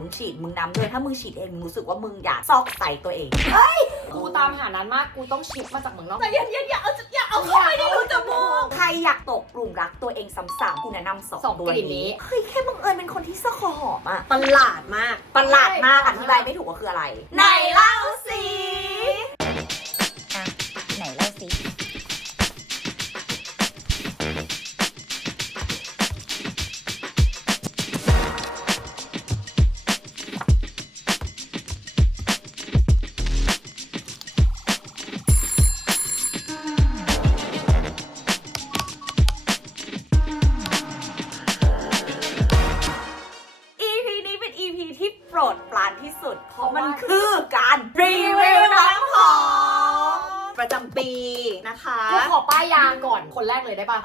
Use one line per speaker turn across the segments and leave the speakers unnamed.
มึงฉีดมึงน้ำด้วยถ้ามึงฉีดเองมึงรู้สึกว่ามึงอยากซอกใส่ตัวเอง
กูตามหานั้นมากกูต้องชิปมาจากเมืองนอก
แต่อย่าอย่าอย่าเอาอย่าเอาเข้าไปในรูจมูก
ใครอยากตกกลุ่มรักตัวเองซ้ำๆกูแนะนำสอง
สอง
ตัว
กลิ่นนี้
เฮ้ยแค่บังเอิญเป็นคนที่เสื้อคอหอมอะ
ประหลาดมาก
ประหลาดมากอธิบายไม่ถูกว่าคืออะไรไหนเล่าสิ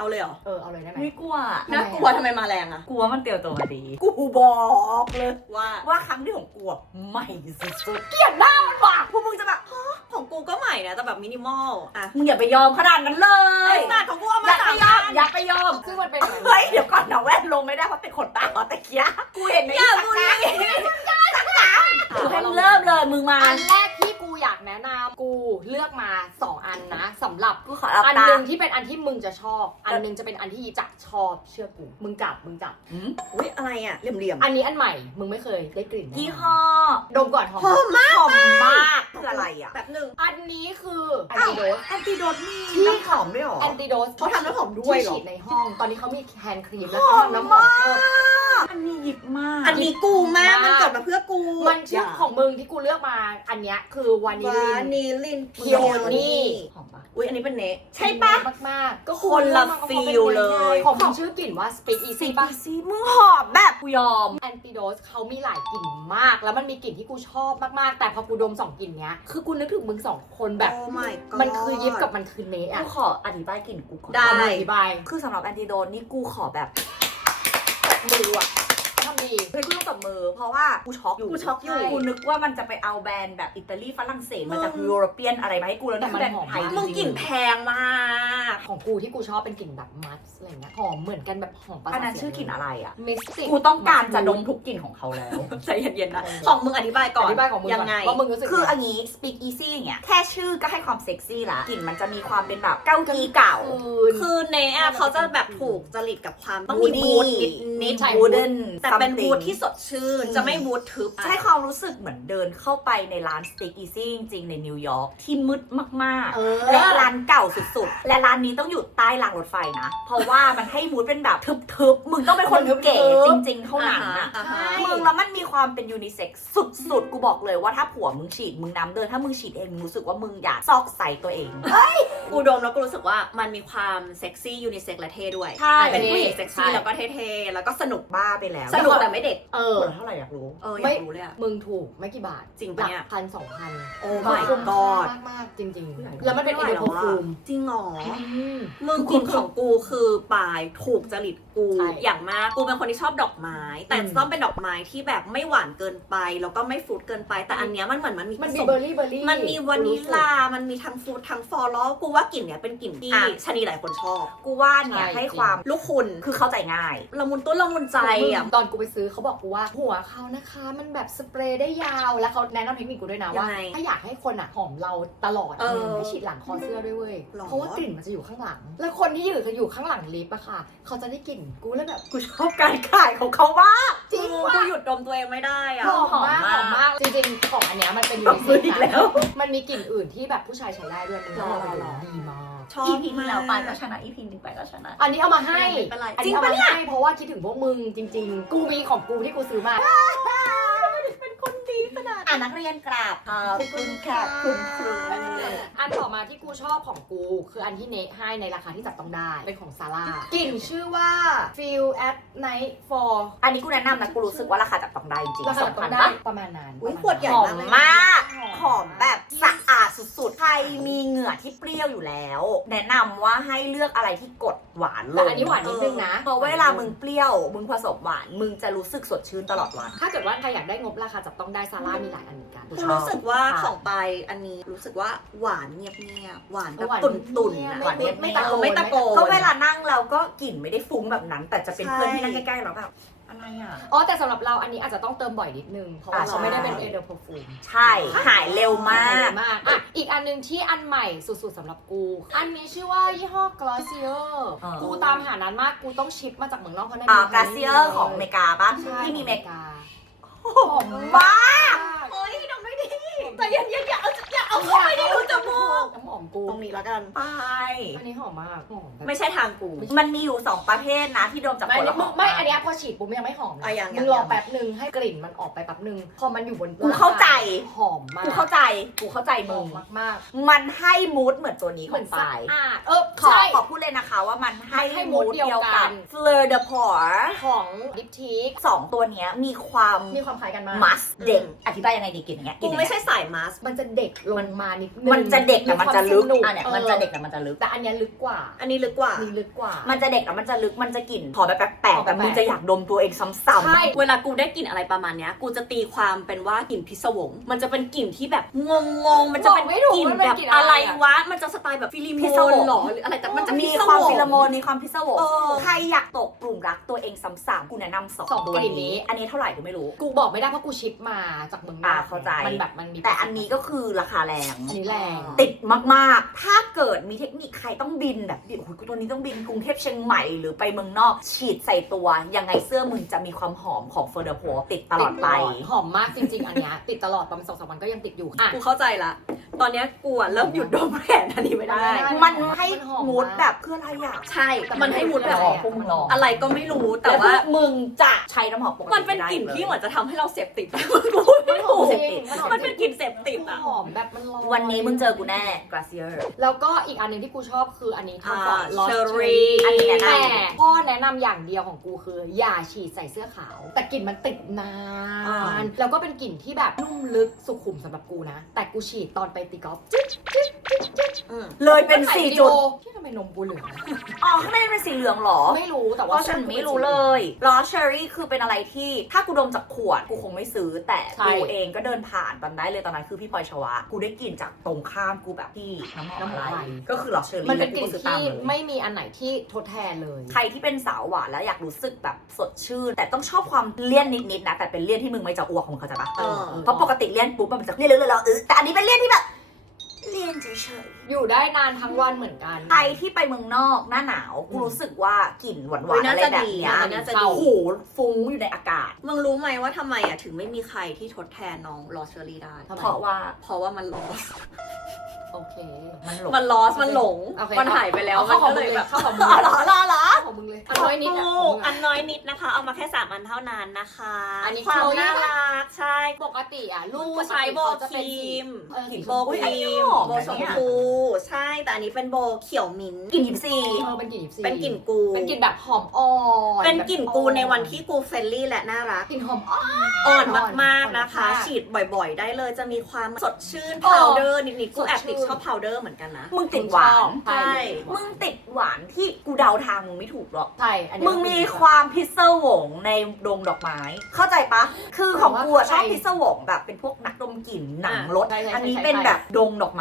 เล
ยได้ป่ะ
เอาเลยเหรอ
เออเอาเลยได้ไหม
ไม่กลัว
น่ากลัวทำไมมาแรงอะ
กลัวมันเตียวตัวมาดี กูบอกเลย
ว่า
ว่าครั้งที่ของกูอะใหม่สุด
เกลียดหน้ามันว่ะ
ๆพวกมึงจะแบบ
ของกูก็ใหม่นะแต่แบบมินิมอลอะ
มึงอย่าไปยอมขนาดนั้นเล
ไอ้
ย
สัตว์ของกูเอา
อ
มา
ย่าไป
สาม
ยอ
อั
ม
น
อย่าไปยอม
ซึ่งมันเป็นแบบ
เฮ้ยเดี๋ยวก่อนนะแว่นลงไม่ได้เพราะเป็นขนตาขอตะเคียะกูเห็นใน
อย่า
สัก
บุรี
กูให้มึงเริ่มเลยมึงมา
อันแรกที่กูอยากแนะนำกูเลือกมา 2 อันนะสำหรับ
กูขอรับ
อัน
ตา
หนึ่งที่เป็นอันที่มึงจะชอบ อันหนึงจะเป็นอันที่จะชอบเชื่อกูมึงจับมึงจับ
หืม
อุ้ยอะไรอะเหลี่ยม
อันนี้อันใหม่มึงไม่เคยได้กลิ่นแน่
ยี่ห้อ
ดมก่อนหอม
หอมมาก
หอมมาก คืออะไรอะ
แบบหนึ่ง
อันนี้คืออัน
อ้าว
ติโดส
แอนติโดดมี
ที่
น้ำหอมด้วยเหรอ
แอนติโดส
เขาทำน้ำหอมด้วยเหรอ
ที่ฉีดในห้อง ตอนนี้เขามีแฮนด์ครีมแล้วเขาทำน้ำหอมเพิ่ม
อันนี้หยิบมาก
อันนี้กูมาก
มาก
มันเกิดมาเพื่อกู
มันชื่อของมึงที่กูเลือกมา อันเนี้ยคือวานิลิ
วานนิลิน
พีโอนี่
หอมปะ
อุ้ยอันนี้เป็นเนะ
ใช่ปะ
มากมากๆก็
คนละฟีลเลย
ของมึงชื่อกลิ่นว่า Speak
ซี
Easy
ปะ
ปะ
ซีมึงหอมแบบกูยอม
แอนติโดสเขามีหลายกลิ่นมาก แล้วมันมีกลิ่นที่กูชอบมากๆ แต่พอกูดมสองกลิ่นเนี้ย คือกูนึกถึงมึงสองคนแบบ
โอ้ my god
มันคือยิบกับมันคือเนอะ
กูขออธิบายกลิ่นกูก่อน
ได้
เอามาอธิบาย
คือสำหรับแอนติโดดนี่กูขอแบบ
มืออะทำดี
เฮ้ยกูต้องตบมือ เพราะว่ากูช็อกอยู่
กูช็อกอยู่
กูนึกว่ามันจะไปเอาแบรนด์แบบอิตาลีฝรั่งเศสมาจากยุโรเปียนอะไรมาให้กูแล้ว
แต่
นี่
มั
คือนแบรน
หอม
ด์ไทย
มาก
มึงกลิ่นแพงมาก
ของกูที่กูชอบเป็นกลิ่นแบบมัสอะไรเงี้ยหอมเหมือนกันแบบหอมปลา
อันนั้นชื่อกลิ่นอะไรอะ
มิสติก
กูต้องการจะดมทุกกลิ่นของเขาแล้ว
ใจเย็นๆนะของมึงอธิบายก่อน
อธิบายของมึง
ยังไง
ว่ามึงรู้สึก
คือ
ไง
อันนี้ speak easy อย่างเงี้ยแค่ชื่อก็ให้ความเซ็กซี่ละกลิ่นมันจะมีความเป็นแบบเก้ากีเก่า
คืน
คือเนะอะเขาจะแบบถูกจริตกับความต้องมี
Woody
บูทนิดนิด
ใช่
wooden
แต่เป็น
something
บูทที่สดชื่น จะไม่บูททึบ
ใช้ความรู้สึกเหมือนเดินเข้าไปในร้าน Steak Easy จริงๆในนิวยอร์กที่มืดมาก
เออ
ๆ และร้านเก่าสุดๆ และร้านนี้ต้องอยู่ใต้รางรถไฟนะ เพราะว่ามันให้มูดเป็นแบบทึบๆ มึงต้องเป็นคนเก๋จริงๆ เท่านั้นนะ
อ่าฮะ
มึงแล้วมันมีความเป็นยูนิเซ็กซ์สุดๆ กูบอกเลยว่าถ้าผัวมึงฉีดมึงน้ำเดิน ถ้ามึงฉีดเองมึงรู้สึกว่ามึงอยากซอกใส่ตัวเอง
กูดมแล้วกูรู้สึกว่ามันมีความเซ็กซี่ยูนิเซ็กและเท่ด้วย
ใช่
เป็นผู้หญิงเซ็กซี่
ใช่
แล้วก็เท่ๆ แล้วก็สนุก
บ้าไปแล้ว
สนุกแต่ไม่เด็ก
เอ
ข
อ
วดละเท่าไหร่อยากรู้
เอออ
ไม่
ยากรู้เลยอะ
มึงถูกไม่กี่บาท
จริง
หลั
ปะเนี่ย
พันสองพัน
โอ้
คุ้
my
ม
god
มากมากๆจริง
ไม่ไหว
ๆแล้วมันเป็นเอ
ไไห
โด
ว
โฟูม
จริงเหรอ
อืม
มึงกลิ่นของกูคือปลายถูกจริตกู
ใช่
อย่างมาก กูเป็นคนที่ชอบดอกไม้ แต่
อืม
ต้องเป็นดอกไม้ที่แบบไม่หวานเกินไป แล้วก็ไม่ฟรุตเกินไป แต่อันเนี้ยมันเหมือนมันมี
มัน
ผ
มี
สม
เบอร์รี่เบอร์รี่
มันมีวานิลลา มันมีทั้งฟรุตทั้งฟลอรัลกูว่ากลิ่นเนี้ยเป็นกลิ่นที่
อะ
ชะนีหลายคนชอบ
กูว่าเนี่ยให้ความ
ลูกคุณ
คือเข้าใจง่าย
ละมุนต้นละมุนใจอะ
ตอนกูไปซื้อเขาบอกกูว่าหัวเขานะคะ มันแบบสเปรย์ได้ยาวแล้วเขาแนะนำเทคนิคกูด้วยนะว่า
ยังไง
ถ้าอยากให้คนอะหอมเราตลอด
เออ
ให้ฉีดหลังคอเสื้อด้วยเว้ย
หรอ
เพราะว่ากลิ่นมันจะอยู่ข้างหลัง แล้วคนที่อยู่อยู่ข้างหลังลิฟต์อะค่ะ เขาจะได้กลิ่นกูแล้วแบบ
กูชอบการขายของเขามาก
จริง
กู
ว่ะ
กูหยุดดมตัวเองไม่ได้อะ
หอมมาก
ห
ห
อ
อ
ม
ม
มาก
มากจริงๆของอันเนี้ยมันเป็นยู
ต
นิ
บ
เซ็
มื
ก
ออีก
ซ์
แล้
นะ
ว
มันมีกลิ่นอื่นที่แบบผู้ชายใช้ได้ด้วยมันก็
หรอหรอ
ดีมาก
ชอบ
EP ที่แล้วปานก็
มาก
ชนะ EP หนึ่งไปก็ชนะ
อันนี้เอามาให้
ไม่เป็นไร
อัน
จริ
นี้
ง
เอา
ปะ
มา
เนี่ย
ให้เพราะว่าคิดถึงพวกมึงจริง ๆ กูมีของกูที่กูซื้อมา
เป็นคนดีขนาด
อ่านักเรียนกราบขอบคุณค่ะคุณครู
อันต่อมาที่กูชอบของกู คืออันที่เนะให้ในราคาที่จับต้องได้ เป็นของซาร่ากลิ่นชื่อว่า Feel at Night for
อันนี้กูแนะนำนะกูรู้สึกว่าราคาจับต้องได้จริง
ราคา
สอ
จั
ง
บต้
พั
อนงได้
ปะ
ประมาณนั้น
อุ๊ย
ประมาณ
ขวดใหญ่
หอมมาก
หอม
หอมแบบสะอาดสุดๆ ใครมีเหงื่อที่เปรี้ยวอยู่แล้ว แนะนำว่าให้เลือกอะไรที่กดหวานล
แต่
ง
อันนี้หวานนิดนึงนะ
เพราะเวลามึงเปรี้ยว มึงผสมหวาน มึงจะรู้สึกสดชื่นตลอดวัน
ถ้าเกิดว่าใครอยากได้งบราคาจับต้องได้ซาร่ามีหลายอันเหมือนกัน
กูรู้สึกว่าของไปอันนี้รู้สึกว่าหวานเงียบๆหวานแบบ
หวาน
ตุ่นตุ่น
เงียบ
ๆหวานเงียบ
ไม่
ไม่
ตะโกน
ไม่ตะโกน
ก็เวลานั่งเราก็กลิ่นไม่ได้ฟุ้งแบบนั้น แต่จะเป็นเพื่อนที่นั่งใกล้ๆเราแบบอะไรอะ
อ๋อแต่สำหรับเราอันนี้อาจจะต้องเติมบ่อยนิดนึง เพราะว่า
อ่า
เราไม่ได้เป็นเอเดอร์พอฟูม
ใช่ หายเร็วมาก
มากอะอีกอันหนึงที่อันใหม่สุดๆสำหรับกู อันนี้ชื่อว่ายี่ห้อ Glossier
อ่ากู
ตามหานานมากกูต้องชิปมาจากเมืองนอกเพราะใน
อ่า
มื
กาเซียร์ของอเมริกาปะ
ใช่
ที่มีเม
กา
หอมมาก
เฮ้ยทำไม่ดีแต่อย่าอย่าอย่าเอาอย่า เอาเข้าไปในรูจมูก
น้ำหอมกู
ตรงนี้แล้วกัน
ไป
อันนี้หอมมากหอมแบบ
ไม่ใช่ทางกู
มันมีอยู่สองประเภทนะที่โดมจาก
ไม่
ผลหอม
ไม่ อันเนี้ยพอฉีดปุ๊บมันยังไม่หอมนะ
อะยังยัง
มึงรอ
ยัง
แป๊บหนึ่งให้กลิ่นมันออกไปแป๊บหนึ่งพอมันอยู่บน
กูเข้าใจ
หอมมาก
กูเข้าใจ กูเข้าใจ
ห
มึ
องมมาก
มันให้มูดเหมือนตัวนี้
ๆ
ข
เหมื
อ
อน
ง
สะ
ปาย
อาดเออ
ขอ
ใช่
ขอพูดเลยนะคะว่ามันให้
ให้
มูด
mood
เดียว
เดียวกั
กัน
น
Fleur de p o r
ของดิปทิก
สองตัวเนี้ยมีความ
มีความคล้ายกันมาก
มัสเด็ก
อืม
อธิบายยังไงดีกินอย่างเงี้ย
กู
นอย่าง
ไม่
เงี้ย
ใช่สายมาส
มันจะเด็กลงมานิดนึง
มันจะเด็กแต่มันจะลึก
มีควา
อะเนี่ย
ส
มันจะเด็กแต่มันจะลึก
แต่อันเนี้ยลึกกว่า
อันนี้ลึกกว่า
นี่ลึกกว่า
มันจะเด็กแต่มันจะลึก มันจะกลิ่นหอมแบบแปลก
หอ
ๆ
มแปลกๆ
แต่มึงจะอยากดมตัวเองซ้ำ
ใช่
เวลากูได้กลิ่นอะไรประมาณเนี้ย กูจะตีความเป็นว่ากลิ่นพิศวง มันจะเป็นกลิ่นที่แบบงงงๆมันจะเป็น
บอกไม่ถูก
กลิ่น
มันเป็น
แบบ
กลิ่น
อะ
อะไรไรอะ
วะ มันจะสไตล์แบบฟิลิโม
พิศวง
นหรอหรืออะไรแต่มันจะ
ๆมี
พิศ
ความ
ง
ฟิลโมนมีความพิศวง
เออ
ใครอยากตกกลุ่มรักตัวเองซ้ำๆกูแนะนำสอง
สอง
ตัว
กลิ่นนี้
นี้ อันนี้เท่าไหร่กูไม่รู้
กูบอกไม่ได้เพราะกูชิปมาจากเมืองนอก
อ่าเข้าใจ
มันแบบมันมี
แต่อันนี้ก็คือราคาแรง
อันนี้แรง
ติดมาก ๆ ถ้าเกิดมีเทคนิคใครต้องบินแบบโอ้โหตัวนี้ต้องบินกรุงเทพเชียงใหม่หรือไปเมืองนอก ฉีดใส่ตัว ยังไงเสื้อมึงจะมีความหอมของเฟอร์เดอร์โพติดตลอดไป
หอมมากจริง ๆ อันเนี้ยติดตลอดประมาณสองสามวันก็ยังติดอยู่อะ
กูเข้าใจละ ตอนเนี้ยกูอะเริ่มหยุดดมแผนอันนี้ไม่ได้
ไม่ได้
มันให้
มันหอม
มูด
มาก
แบบเพื่ออะไรอะ
ใช่ มันให้มูดแบบ
ลองพวกมึงลอง
อะไรก็ไม่รู้ แต่
แต่
ว่า
ว่ามึงจะใช้น้ำหอมปกติ
มันเป็น
ไได้
กลิ่นที่เหมือน
ลย
จะทำให้เราเสพติด กูพูดไม่
มันห
ถู
อม
ก
จริงหอ
มันเป็นกลิ่นเสพติดอะ
หอมแบบมันลอย
วันนี้มึงเจอกูแน่ Glacier
แล้วก็อีกอันหนึ่งที่กูชอบคืออันนี้ทำก่อน
อ่า
Lost
Cherry
Cherry
อันนี้แนะนำ
แต่พ่อแนะนำอย่างเดียวของกูคือ อย่าฉีดใส่เสื้อขาว แต่กลิ่นมันติดนาน แล้วก็เป็นกลิ่นที่แบบนุ่มลึกสุขุมสำหรับกูนะ แต่กูฉีดตอนไปตีกอล์ฟจิ๊บ
อืม
เลยเป็น
ถ่าย
สี่
วิ
จุด
โอที่ทำไมนมกูเหลือง
อ๋อข้างในเป็นสีเหลืองเหรอ
ไม่รู้แต่
เพ
ว่า
ราะฉันไม่รู้เลยลอเชอรี่คือเป็นอะไรที่ถ้ากูดมจากขวดกูคงไม่ซื้อ แต่
ใช่
กูเองก็เดินผ่านตอนได้เลยตอนนั้นคือพี่พลอยชวะ กูได้กลิ่นจากตรงข้ามกูแบบพี่น้ำหอมอะไร ก็คือลอเชอรี่
มันเป็นกลิ่น
ซื้อตาม
ที่
เลย
ไม่มีอันไหนที่ทดแทนเลย
ใครที่เป็นสาวหวานแล้วอยากรู้สึกแบบสดชื่น แต่ต้องชอบความเลี่ยนนิดๆนะแต่เป็นเลี่ยนที่มึงไม่จะอ้วกของมึงเข้าใจปะ
เออ
เพราะปกติเลี่ยนปุ๊บมันจะเลี่ยนเลยๆเออแต่อันนี้เป็นเลี่ยนที่แบบ เลี่ยนเฉยๆ
อยู่ได้นานทั้งวันเหมือนกัน
ใครที่ไปเมืองนอกหน้าหนาวกูรู้สึกว่ากลิ่นหวาน
เฮ้ย
ๆ
น่า
อะไร
จะ
แบบ
ดี
เนี้ย
อะน่าจะ
เข้า
ดี
โอ้โหฟุ้งอยู่ในอากาศ
มึงรู้ไหมว่าทำไมอะถึงไม่มีใครที่ทดแทนน้องลอเชอรี่ได้
ทำไม
เพราะว่า
เพราะว่ามันลอส
โอเค
มันหลง
มันลอส มันหลง
โอเค
มันหายไปแล้ว
เอา
มัน
เข้าขอ
ก็
ง
เล
มึง
ย
เล
แบ
ย
บ
เข้าของมึ
ห
ง
รอหรอหรอ
เข้าของมึงเลยอันน้อยนิดอะของมึง
อั
อะ
นน้อยนิดนะคะ เอามาแค่สามอันเท่านั้นนะคะ
อันนี้
ความ
Chloe
น่ารักใช่
ปกติอะลู
กู
ก
ใช้โบ
จะ
ค
เป็น
รี
สี
ม
เออสี
โบ
ชมพู
ค
อัน
รี
นี้
ม
หอม
โบ
นะ
ชม
เนี่ย
พูใช่แต่อันนี้เป็นโบเขียวมิ้นท์
กลิ่นยิปซี
เออเป็นกลิ่นยิปซี
เป็นกลิ่นกู
เป็นกลิ่นแบบหอมอ่อน
เป็นกลิ่นกู
แบบอ่อ
ในวันที่กูเฟรนลี่และน่ารัก
กลิ่นหอมอ่อน
อ่อน
อ่อน
มากๆนะคะ
อ่อนมาก
ฉีดบ่อยๆ ได้เลยจะมีความสดชื่น
เออ
พาวเดอร์นิดๆกูแอบ
สดชื่
ติ
น
ดชอบพาวเดอร์เหมือนกันนะ
มึงติดหวาน
ใช่
ใช่
มึงติดหวานที่กูเดาทางมึงไม่ถูกหรอก
ใช่อันนี้
มึงมีความพิศวงในดงดอกไม้ เข้าใจปะ คือของกูอะชอบพิศวงแบบเป็นพวกนักดมกลิ่นหนังรถ
ใช่ใช่
อันนี้
ใช่
เป็น
ใช่
แบบดงดอกไม้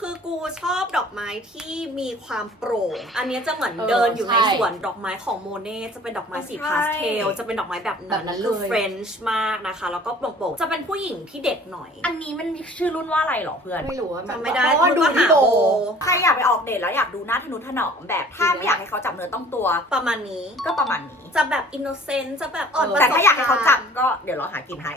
คือกูชอบดอกไม้ที่มีความโปร่ง อันนี้จะเหมือน
เออ
เดินอยู่ใน
ใช่
สวนดอกไม้ของโมเน่จะเป็นดอกไม้สี
ใช่
พาสเทลจะเป็นดอกไม้แบบ
แบบนั้
นั้น
น
คือ
เลย
เฟรนช์มากนะคะ แล้วก็โปร่งๆจะเป็นผู้หญิงที่เด็กหน่อย
อันนี้มันชื่อรุ่นว่าอะไรหรอเพื่อน
ไม่รู้อะ
จำไม่ได้
เพราะว่า
มึง
ดู
ก็
ที่
หา
โบ
โบ
ใครอยากไปออกเดทแล้วอยากดูหน้าทะนุถนอมแบบถ้าไม่อยากให้เขาจับเนื้อต้องตัว
ประมาณนี้
ก็ประมาณนี้
จะแบบอินโนเซนต์จะแบบอ่อน
เออ
แต่ถ้าอยากให้เขาจับ
ประสบ
ก็เดี๋ยวเราหากินให้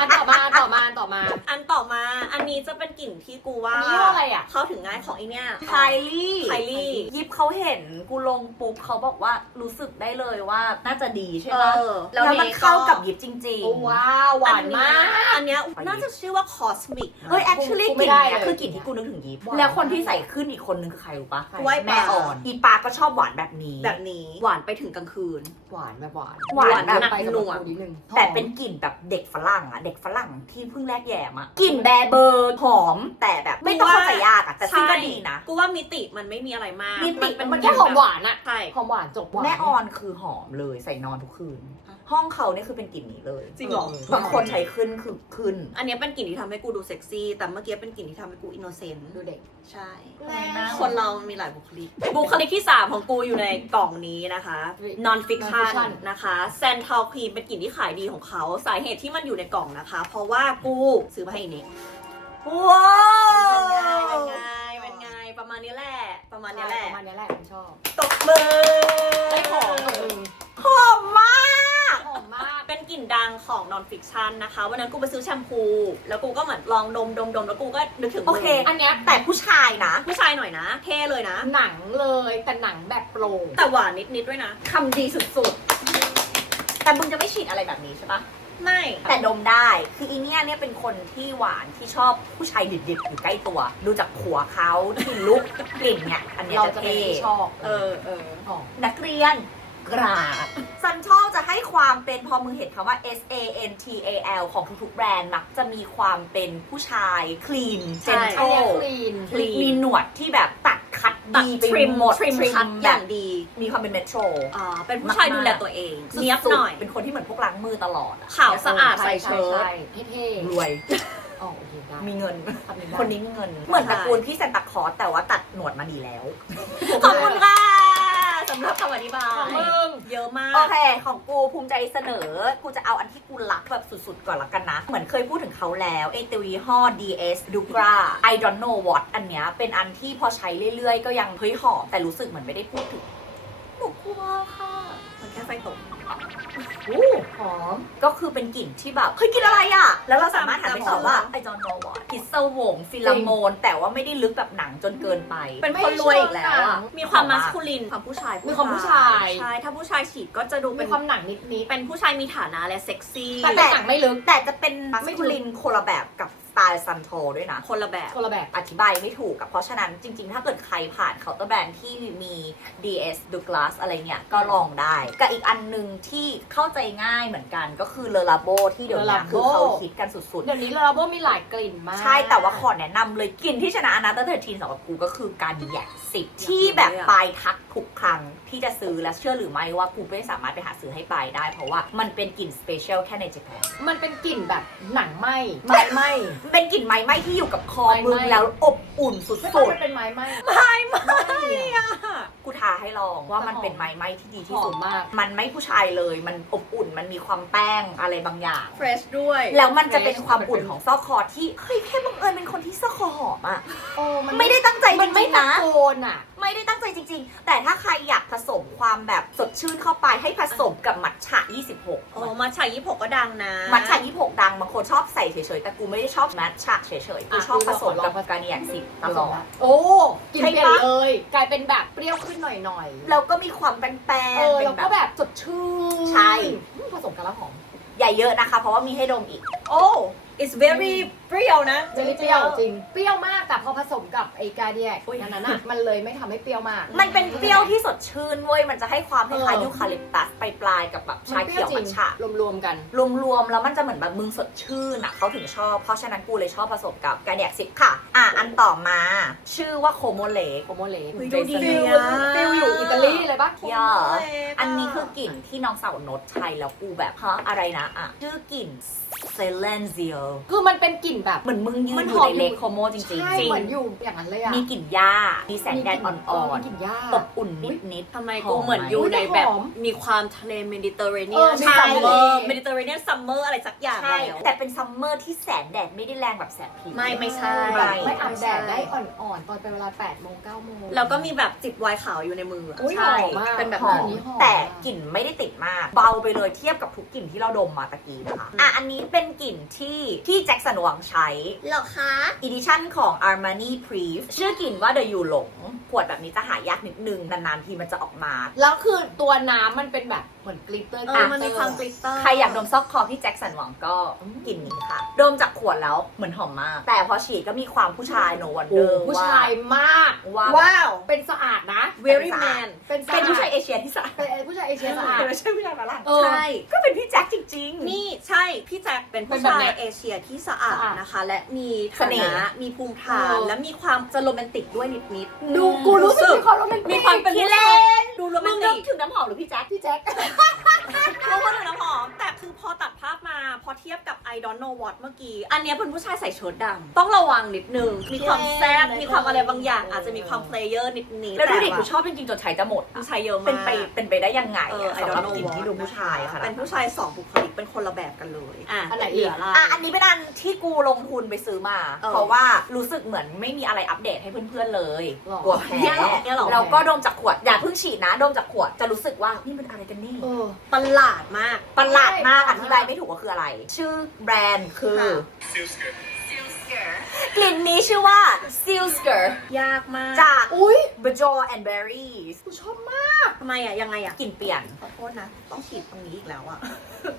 อันต่อมาอันต่อมาอันต่อมา
การณ์อันต่อมาอันนี้จะเป็นกลิ่นที่กูว่า
อันนี้ว่าอะไรอะ
เข้าถึงง่ายของไอเนี้ย
ไคลี่
Kylie
ยิบเขาเห็นกูลงปุ๊บเขาบอกว่ารู้สึกได้เลยว่าน่าจะดีใช่
เอ
ปะ
อ
แล้วมันเข้ากับยิบจริง
โอ้ว้าวหวานมาก
อันเนี้ยน่าจะชื่อว่าคอสมิก
ๆเฮ้ย actually
กู
ก
ไม่
ลิ่น
ได้
เนี้ย
เลย
คือกลิ่นที่กูนึกถึงยิบ
หวาน
แล้วคนที่ใส่ขึ้นอีกคนนึงคือใครรู้ปะ
ไว้
แม่อ่อนอีปาก็ชอบหวานแบบนี้
แบบนี้ หวานไปถึงกลางคืน
หวานแบบหวาน
หวานแบบ
ไปสำห
หนั
รับ
ว
กูนิดนึง
แต่เป็นกลิ่นแบบเด็กฝรั่งอะเด็กฝรั่งที่เพิ่งแรกแยมอะกลิ่นแบร์เบอร์หอมแต่แบบ ไม่ต้องเข้าใจยากอะแต่ซึ่งก็ดีนะ
กูว่ามิติมันไม่มีอะไรมาก
มิติ
เป็น
มันแค่หอมหวานอะ
ใช่
หอมหวานจบหวาน
แม่ออนคือหอมเลยใส่นอนทุกคืน ห้องเขาเนี่ยคือเป็นกลิ่นนี้เลย
จริงเหรอ
บางคนใช้ขึ้นคือขึ้น
อันเนี้ยเป็นกลิ่นที่ทำให้กูดูเซ็กซี่แต่เมื่อกี้เป็นกลิ่นที่ทำให้กูอินโนเซนต์
ดูเด็ก
ใช่
ทำไมนะ
คนเรามีหลายบุคลิก บุคลิกที่ 3 ของกูอยู่ในกล่องนี้นะคะ non fiction
Non-fiction
นะคะแซนท a ลครีมเป็นกลิ่นที่ขายดีของเขาสาเหตุที่มันอยู่ในกล่องนะคะ เพราะว่ากูซื้อมาให้อีกนิก
ว้า
เป็นไง
ว
เป็นไงเป็นไงประมาณนี้แหละประมาณ
ใช่
นี้แหละ
ประมาณนี้แหละผมชอบ
ตบมือ
ไม่หอม
หอมมาก
หอมมาก
เป็นกลิ่นดังของ non fiction นะคะวันนั้นกูไปซื้อแชมพู แล้วกูก็เหมือนลองดมดมดมแล้วกูก็นึกถึง
โอเค
มึง
อันเนี้ย
แต่ผู้ชายนะ
ผู้ชายหน่อยนะ เท่เลยนะ
หนังเลยแต่หนังแบบโปร่ง
แต่หวานนิดๆด้วยนะ
คำดีสุดๆแต่มึงจะไม่ฉีดอะไรแบบนี้ใช่ปะ
ไม่
แต่ดมได้ คืออีเนี่ยเนี่ยเป็นคนที่หวานที่ชอบผู้ชายดิบๆอยู่ใกล้ตัว ดูจากขัวเขาที่ลุกกลิ่นเนี่ย อันเนี้ย
เรา
จะ
จะเป็น
เท่
ที่ชอบ
เออเออ
หอม
นักเรียน กราบซันชอบจะให้ความเป็นพอมึงเห็นคำว่า S A N T A L ของทุกๆแบรนด์มักจะมีความเป็นผู้ชายคลีนเจน
ใช่
โท
อันเนี้ยคลีน
clean
มีหนวดที่แบบตัด คัด
ตัด
ดีไป
ทริม
หมด
ทริมคัดอ
แบ
ย่า
บ
งดี
มีความเป็นเมโทร
อ่าเป็นผู้ชายดูแลตัวเองเนียบ
สุดๆ
หน่อย
เป็นคนที่เหมือนพวกล้างมือตลอดอะ
ขาวสะอาดใส่เชิ้ต
ใช่เท่ๆ
รวย
อ๋อโอเคได้
มีเงิน
ทำได้
คนนี้มีเงิน เหมือนตระกูลพี่แซนตาคลอสแต่ว่าตัดหนวดมาดีแล้ว
ขอบคุณค่ะสำหรับคำอธิบา
ของ
ย
มึง
เยอะมา
โอกเค ของกูภูมิใจเสนอ กูจะเอาอันที่กูรักแบบสุดๆ ก่อนละกันนะ เหมือนเคยพูดถึงเขาแล้วไอตัวยี่ห้อ DS Dugra I don't know what อันเนี้ยเป็นอันที่พอใช้เรื่อยๆ ก็ยังเฮ้ยหอม แต่รู้สึกเหมือนไม่ได้พูดถึงหนูกลัวค่ะ
มันแค่ไฟตก
อู้ หอม
ก็คือเป็นกลิ่นที่แบบเฮ้ยกลินอะไรอะ แล้วเราสามารถหันไปตอบว่า I don't know what พิสวงฟิลาโมน แต่ว่าไม่ได้ลึกแบบหนังจนเกินไป
เป็นคนรวยอีกแล้ว
ไม่ชอบหนั
อะ
ง
มีความ
หอม
มั
มาก
สคูลินความผู้ชาย
มีความผู้ชาย
ใช่ถ้าผู้ชายฉีดก็จะดู
มี
เป็น
ความหนังนิด
เป็นผู้ชายมีฐานะและเซ็กซี่
ๆแต่เป็นหนังไม่ลึก
แต่จะเป็นมัส
ไม่
คูลินคนละแบบกับสไตล์ซันโทด้วยนะ
คนละแบบ
คนละแบบ
อธิบายไม่ถูกอะเพราะฉะนั้นจริง ๆ ถ้าเกิดใครผ่านเคาน์เตอร์แบรนด์ที่มี DS Douglas อะไรเนี่ยก็ลองได้ กับอีกอันหนึ่งที่เข้าใจง่ายเหมือนกันก็คือเลอ a าโบที่เดี๋ยวนี้
Le Labo
คือเขาคิดกันสุด
เดี๋ยวนี้ลาลาโบมีหลายกลิ่นมาก
ๆ ใช่แต่ว่าขอแนะนำเลยกลิ่นที่ชนะอนาเตอร์เทอร์ทีนสำหรับกูก็คือการแยกสิบที่แบบปลายทักทุกครั้งที่จะซื้อและเชื่อหรือไม่ว่ากูไม่สามารถไปหาซื้อให้ปลายได้ เพราะว่ามันเป็นกลิ่นสเปเชียลแค่ในญี่ปุ่น
มันเป็นกลิ่นแบบหนังไหมไม้ไหม
เป็นกลิ่นไม้ไหม้ที่อยู่กับคอ
ไม้ไหม้
มึงแล้วอบอุ่นสุ
ไม่ต้อง
ด
เป็นไม้ไหม
ไม่ไม่
อะ
ๆกูท้าให้ลองว่ามันเป็นไม้ไหม้ที่ดี
ห
ที่
อ
สุ
ม
ด
มาก
มันไม่ผู้ชายเลย มันอบอุ่น มันมีความแป้งอะไรบางอย่าง
เฟรชด้วย
แล้วมันจะเป็นความอุ่นของซอกคอที่ เฮ้ยแค่บังเอิญเป็นคนที่ซอกคอหอมอะ
โอ้มัน
ไม่ได้ตั้งใจจ
มันไม่
ริงๆ
ตะ
นะ
โกนอะ
ไม่ได้ตั้งใจจริง ๆ แต่ถ้าใครอยากผสมความแบบสดชื่นเข้าไปให้ผสมกับมัทฉะ 26
โอ้มาชายยี่หกก็ดังนะ
มัทฉะ 26 ดังบางคนชอบใส่เฉยๆ แต่กูไม่ได้ชอบมัทฉะเฉยๆ กู
อะ
ชอบผสมกับ
กูลอง
กาเนียสิบตลอด
โอ้กิน
ใช่
เปลี่ยน
ปะ
เลย กลายเป็นแบบเปรี้ยวขึ้นหน่อยๆ
แล้วก็มีความแป้ง
เออ
ๆเป็
แล้ว
นแบ
ก็
บ
แบบสดชื่น
ใช่
อืมผสมกันแล้วหอม
ใหญ่เยอะนะคะ เพราะว่ามีให้ดมอีก
โอ้ it's very เปรี้ยวนะ
เจลลี่เปรี้ยวจริง เปรี้ยวมากแต่พอผสมกับไอ้กาเดียกอันนั้นอะมันเลยไม่ทำให้เปรี้ยวมาก
มันเป็นเปรี้ยวที่สดชื่นเว้ย มันจะให้ความคล้ายๆ
เออ
ยูคาลิปตัสไปปลายๆกับแบบ
มั
ชาน
เปรี้
เขี
ย
ยวว
จริ
มั
ง
ทฉะ
รวมๆกัน
รวมๆแล้วมันจะเหมือนแบบมึงสดชื่นอะเขาถึงชอบ เพราะฉะนั้นกูเลยชอบผสมกับกาเนียสิบค่ะ อะ อันต่อมา ชื่อว่าโคโมเลก
โคโมเลส
เฮ้ยดูดี
ฟิล
อะ
ฟิลอยู่อิตาลีเลยปะ
ย่าอันนี้คือกลิ่นที่น้องสาวนดใช้แล้วกูแบบฮะอะไรนะอะชื่อกลิ่น เซเลนเซีย
คือมันเป็นกลิ่นแบบ
เหมือนมึงยื
มันน
อยู่
หอม
ใน
อยู่
เลคโคโมจริง
ใช่
ๆจริง
เหมือนอยู่อย่างนั้นเลยอะ
มีกลิ่นหญ้ามีแสงแดด
มีกลิ่
อ่อน
มีกลิ่นหญ้า
ๆอบอุ่นนิดๆ
ทำไม
ห
กู
อม
เหมือน
ไหม
อยู่ในแบบ
หอม
มีความทะเลเมดิเตอร์เรเนี
เอย
น
อมี
ซัมเมอร์
ทะเล
เมดิเตอร์เรเนียนซัมเมอร์อะไรสักอย่าง
ใช่
แล้ว
แต่เป็นซัมเมอร์ที่แสงแดดไม่ได้แรงแบบแสงผิว
ไม่ไม่ใช่
แบบไม่อาบแดดได้อ่อนๆตอนเป็นเวลา8โมง9โมง
แล้วก็มีแบบจิบไวน์ขาวอยู่ในมืออะ
อุ๊ย
ใช่
หอมมาก
เป็นแบบ
หอ
นั้
ม
น
นี้หอม
แต่กลิ่นไม่ได้ติดมาก เบาไปเลยเทียบกับทุกกลิ่นที่เราดมมาตะกี้นะคะอะอันนี้เป็นกลิ่นที่ที่แจ็คสันหวังใช้
เหรอคะ
อีดิชั่นของ Armani Prive ชื่อกลิ่นว่า The You หลง ขวดแบบนี้จะหายากนิดนึงนานๆทีมันจะออกมา
แล้วคือตัวน้ำมันเป็นแบบเหมือนกลิตเตอร์
เออมันมีความกลิตเตอร์
ใครอยากดมซอกคอพี่แจ็คสันหวังก็กลิ่นนี้ค่ะ ดมจากขวดแล้วเหมือนหอมมาก แต่พอฉีดก็มีความผู้ชาย no
โอ้
wonder
ผู้
ว่า
ชายมาก
ว่า
ว้าว
เป็นสะอาดนะ
very man
เป็นสะอาด
เป็นผู้ชายเอเชียที่สะอาด
เป็นผู้ชายเอเชียสะอาด
ไม่ใช่ผู้ชายฝรั่ง
เออ
ใช่
ก็เป็นพี่แจ็คจริง ๆ
นี่ใช่ พี่แจ็คเป็น
เป็
ผู้
นแบบ
ชา
ไหน
ยเอเชียที่สะอาด
สะอาด
นะคะ และมี
เส
ฐา
น่ห์
นะมีภูมิฐาน
เออ
และมีความจะโรแมนติกด้วยนิดนิดๆ
ดูกูรู้สึกมีความโรแน
เป็นผู้ชายดูโรแม
มึ
น
งนึติ
ก
ถึงน้ำหอมหรือพี่แจ๊ค
พี่แจ๊ค
เขาพูดถึงน้ำหอม แต่คือพอตัดภาพมา พอเทียบกับ I don't know what เมื่อกี้ อันเนี้ยเป็นผู้ชายใส่เชิ้ตดำต้องระวังนิดนึง มีความแซ่บมีความอะไรบางอย่าง อาจจะมีความเพลเยอร์นิดนิด
แล้วดูดิ
ต่
กูชอบจริงๆจนใช้จะหมด
ผู้
อะ
ชายเยอะมาก
เป็นไปเป็นไปได้ยังไง
เออ
อะ
I
สำห
don't
รับ
know
กลิ่นที่ดู
what
ผู้ชายค่ะ
เป็นผู้ชายสองบุคลิกเป็นคนละแบบกันเลยอะ
อันไหน
เหลืออะไร
อะ อันนี้เป็นอันที่กูลงทุนไปซื้อมา
เออ
เพราะว่ารู้สึกเหมือนไม่มีอะไรอัปเดตให้เพื่อนๆเลย
หรอ
กลัวแพ้
เนี่ยเหรอเนี่ยเหรอ
แล้วก็ดมจากขวด อย่าเพิ่งฉีดนะ ดมจากขวดจะรู้สึกว่านี่มันอะไรกันนี่
เออ
ประหลาดมาก
ประหลาดมาก
ใช่
อธิบายไม่ถูกว่าคืออะไร ชื่อแบรนด์คือ
ค่ะ
กลิ่นนี้ชื่อว่า Silsker
ยากมาก
จาก
อุ้ย
b j o and Berries
กูชอบมาก
ทำไมอะ ยังไงอะ
กลิ่นเปลี่ยน
ขอโทษนะ ต้องฉีดตรงนี้อีกแล้วอะ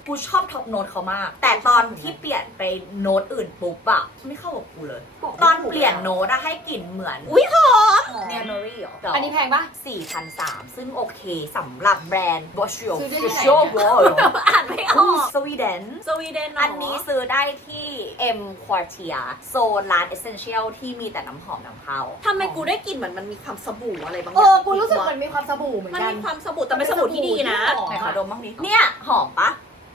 กูชอบท็อปโน้ตเขามาก แต่ตอนที่เปลี่ยนไปโน้ตอื่นปุ๊บอะไม่เข้ากับกูเลย
บอกไม่
ตอน
ถูก
เปลี่ยนโน้ตอะให้กลิ่นเหมือน
อุ้ยหอม
เนโนรี่เหรอ
อันนี้แพงปะ
4,003ซึ่งโอเคสำหรับแบรนด์ b o s c h o
ซื้อได้
b
ที่
o
ไหน
s c h o
เนี่ย
อ่านไม่ออกสวีเดน
สวีเดน
อันนี้ซื้อได้ที่ M Quartier โซนร้าน Essential ที่มีแต่น้ำหอมน้ำเข้า
ทำไมกูได้กลิ่นเหมือนมันมีความสบู่อะไรบางอ
เอย่างอ กูรู้สึก
วะ
มันมีความสบู่เหมือน
มัน
กัน
มีความสบู่แต่เป็นสบู่ที่ดีนะ
หอม
ไหนขอดมบ้างดิเนี่ย หอมปะ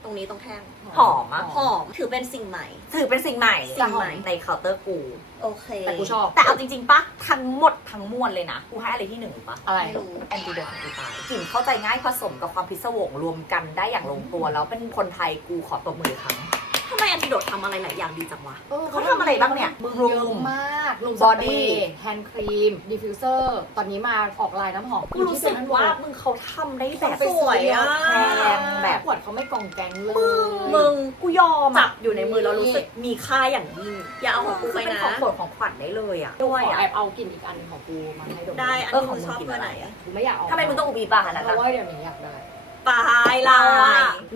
ตรงนี้ตรงแท่ง
หอมอะ
หอมถือเป็นสิ่งใหม่
ถือเป็นสิ่งใหม่
สิ่งใหม่
ในเคาน์เตอร์กู
โอเค
แต่กูชอบ
แต่เอาจริงๆปะทั้งหมดทั้งมวลเลยนะ กูให้อะไรที่หนึ่งปะ
อะไร
ไม่รู้
แอนติโดของกูตายกลิ่นเข้าใจง่ายผสมกับความพิศวงรวมกันได้อย่างลงตัว แล้วเป็นคนไทยกูขอตบมืออกครั้ง
ทำไมอันติโดดทำอะไรหลายอย่างดีจังวะ
เขาทำอะไรบ้างเนี่ย
มึง
Room
เยอะมากลูม
Body
แฮนด์ครีม ดิฟฟิวเซอร์ ตอนนี้มาออกลายน้ำหอม
กูรู้สึกว่ามึงเขาทำได้แบบ
สวยอะ
แพงแบบ
ขวดเขาไม่กองแกงเลย
มึง
กูยอม
จั
อะ
บอยู่ในมือแล้วรู้สึกมีค่าอย่างยิ่ง อย่าเอาของกูไป
เป็น
นะ
ของโปรดของขวัญได้เลยอะ
ด้
ด้
ว
วยย
แอ
อะ
บเอากลิ่นอีกอันหนึงของกูมาให้ดม
ได้ อัน
เออ
นี้
ของ
มึง
มึง
ชอบ
กิน
เบอร์
อะไร
ไหนอะ
กูไม่อยากเอา
ทำไมมึงต้องอุบีบ้าขนาด
เพ
นั้น
ราะ
อะ
ว่าเดี๋ยวนี้อยากได้
ปลายลา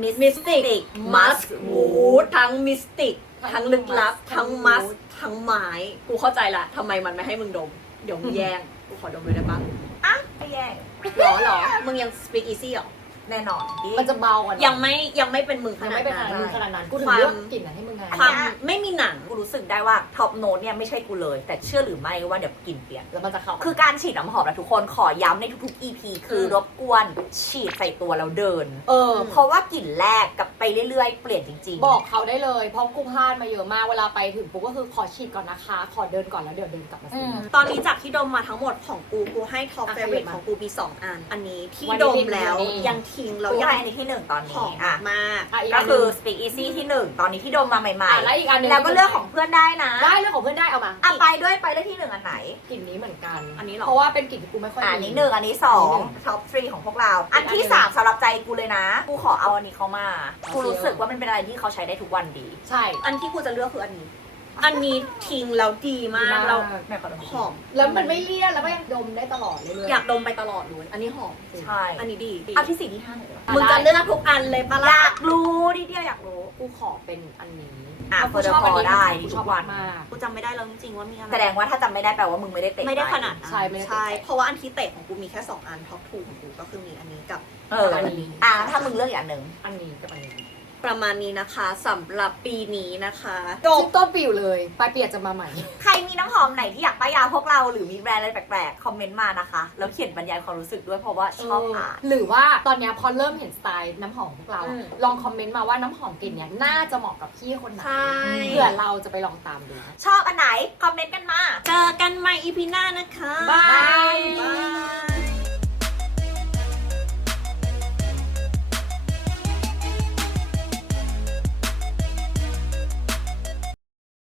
มิส
มิสติก
ติก
มัสวูดทั้งมิสติก ทั้งลึกลับ ทั้งมัส ทั้งไม้กูเข้าใจละทำไมมันไม่ให้มึงดม เดี๋ยวมึงแย่ง กูขอดมเลยได้ปะ
อะไม่แย่ง
หรอหรอ มึงยัง speak easy หรอ
แน่นอน
มันจะเบากว่านั้น
ยังไม่ยังไม่เป็นมึงข
ยัง
นาด
ไม่เป็นข
นั้
นาด
น
มึงขนาดนั้นกูถึง
ความ
เลือกกลิ่นนั้นให้มึงไง
ความไม่มีหนัง
กูรู้สึกได้ว่าท็อปโน้ตเนี่ยไม่ใช่กูเลย แต่เชื่อหรือไม่ว่าเดี๋ยวกลิ่นเปลี่ยน
แล้วมันจะเข้า
คือการฉีดน้ำหอมนะทุกคนขอย้ำในทุกๆ EP คือรบกวนฉีดใส่ตัวแล้วเดิน
เออ
เพราะว่ากลิ่นแรกกับไปเรื่อยๆ เปลี่ยนจริงๆ
บอกเขาได้เลยเพราะกูพลาดมาเยอะมากเวลาไปถึงปุ๊บก็คือขอฉีดก่อนนะคะ ขอเดินก่อนแล้วเดี๋ยวเดินกลับมาซื้ออ
ม
ตอนนี้จากที่ดมมาทั้งหมดของกู กูให้ท็อป
อะ
เฟเวอ
ขยับมา
ของกูมี2อัน อันนี้ที่
วันนี้
ดมแล้ว
ที่
ยังทิ้งแล้ว
กู
ยัง
ให้อันนี้ที่หนึ่งตอน
ห
นี้
อม
อะ
มาก
อะอีก
ก็
อันห
คื
นึ่
อง Speak Easy ที่หนึ่งตอนนี้ที่ดมมาใหม่
อะแล้วอีกอันหนึ่ง
ๆแล้วก็เลือกของเพื่อนได้นะ
ได้เรื่องของเพื่อนได้เอามา
อะไปด้วยไปด้วยที่หนึ่งอันไหน
กลิ่นนี้เหมือนกัน
อันนี้เหรอ
เพราะว่าเป็นกลิ่นที่กูไม่ค่อย
อะ
มี
อันนี้หนึ่งอันนี้สองท็อปทรีของพวกเรา อันที่สามสำหรับใจกูเลยนะ กูขอเอาอันนี้เข้ามา กูรู้สึกว่ามันเป็นอะไรที่เขาใช้ได้ทุกวันดี
ใช่
อันที่กูจะเลือกคืออันนี้ อันนี้ทิ้งแล้วดีมาก
ดีมาก
เรา
แม่ขอดม
หอม
แล้วมันไม่เลี่ยนแล้วก็ยังดมได้ตลอดเลยเลย
อยากดมไปตลอดเลยอันนี้หอม
ใช่
อันนี้ดี
เอาที่สี่ที่ห้าหน่อยดีกว่า
มึงจะเลือกทุกอันเลยปะ
อ
ล่ะ
ยากรู้ดิเดียวอยากรู้
กูขอเป็นอันนี้
อะ
เพรากูชอบอันนี้
พอได้
กูช
ทุ
อบ
กวัน
มาก
กูจำไม่ได้แล้วจริงๆว่ามีอะไร
แสดงว่าถ้าจำไม่ได้แปลว่ามึงไม่ได้เตะ
ไม่ได้
ป
ขนาดนั้น
ใช่ไม่ได้
ใช่เพราะว่าอันที่เตะของกูมีแค่2อันท็อปทูของกูก็คือมีอันนี้กับ
เออ
อันนี้
อะถ้ามึงเลือกอย่างหนึ่ง
อันนี้กับอันนี้
ประมาณนี้นะคะสำหรับปีนี้นะคะจ
ซึ่
บ
งต้นปีอยู่เลยปลายปีอาจจะมาใหม่
ใครมีน้ำหอมไหนที่อยากป้ายยาพวกเราหรือมีแบรนด์อะไรแปลกๆ คอมเมนต์มานะคะ แล้วเขียนบรรยายความรู้สึกด้วยเพราะว่าชอบอ่าน
หรือว่าตอนเนี้ยพอเริ่มเห็นสไตล์น้ำหอมพวกเรา
อืม
ลองคอมเมนต์มาว่าน้ำหอมกลิ่นเนี้ยน่าจะเหมาะกับพี่คนไหน
ใช่
เผื่อเราจะไปลองตามดู
ชอบอันไหน คอมเมนต์กันมา
เจอกันใหม่อีพีหน้านะคะ
บาย
บาย